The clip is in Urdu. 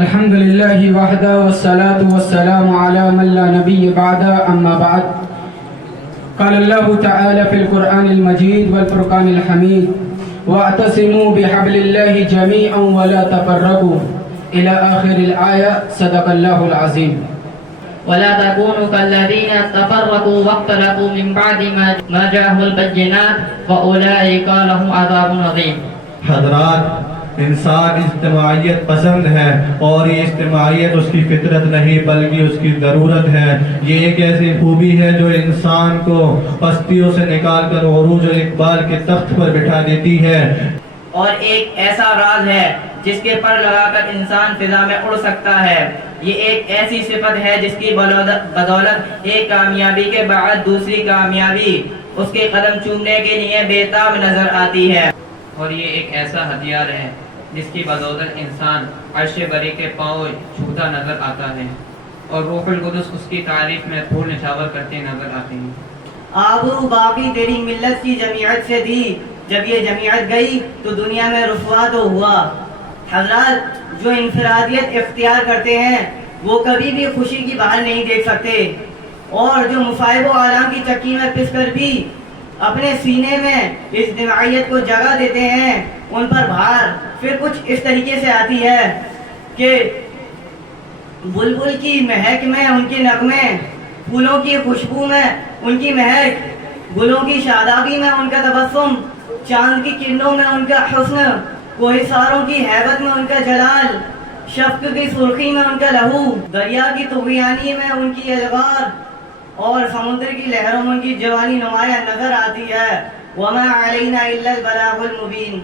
الحمد لله وحده والصلاة والسلام على من لا نبي بعده أما بعد. قال الله تعالى في القرآن المجيد والفرقان الحميد: واعتصموا بحبل الله جميعا ولا تفرقوا إلى آخر الآية. صدق الله العظيم. ولا تكونوا كالذين تفرقوا واختلفوا من بعد ما جاءهم البينات وأولئك لهم عذاب عظيم. حضرات، انسان اجتماعیت پسند ہے اور یہ اجتماعیت اس کی فطرت نہیں بلکہ اس کی ضرورت ہے. یہ ایک ایسی خوبی ہے جو انسان کو پستیوں سے نکال کر عروج الاقبال کے تخت پر بٹھا دیتی ہے، اور ایک ایسا راز ہے جس کے پر لگا کر انسان فضا میں اڑ سکتا ہے. یہ ایک ایسی صفت ہے جس کی بدولت ایک کامیابی کے بعد دوسری کامیابی اس کے قدم چومنے کے لیے بےتاب نظر آتی ہے. اور یہ ایک ایسا ہتھیار ہے جس کی بدولت انسان عرش بری کے پاؤں چھوتا نظر آتا ہے اور روح القدس اس کی تعریف میں پھول نچھاور کرتے نظر آتے ہیں. آبرو باقی تیری ملت کی جمعیت سے تھی، جب یہ جمعیت گئی تو دنیا میں رسوا تو ہوا. حضرات، جو انفرادیت اختیار کرتے ہیں وہ کبھی بھی خوشی کی بہار نہیں دیکھ سکتے، اور جو مصائب و آلام کی چکی میں پس کر بھی اپنے سینے میں اس جمعیت کو جگہ دیتے ہیں، ان پر بہار پھر کچھ اس طریقے سے آتی ہے کہ بلبل کی مہک میں ان کے نغمے، پھولوں کی خوشبو میں ان کی مہک، گلوں کی شادابی میں ان کا تبسم، چاند کی کرنوں میں ان کا حسن، کوہساروں کی ہیبت میں ان کا جلال، شفق کی سرخی میں ان کا لہو، دریا کی طغیانی میں ان کی ادوار، اور سمندر کی لہروں میں ان کی جوانی نمایاں نظر آتی ہے. وما علینا الا البلاغ المبین.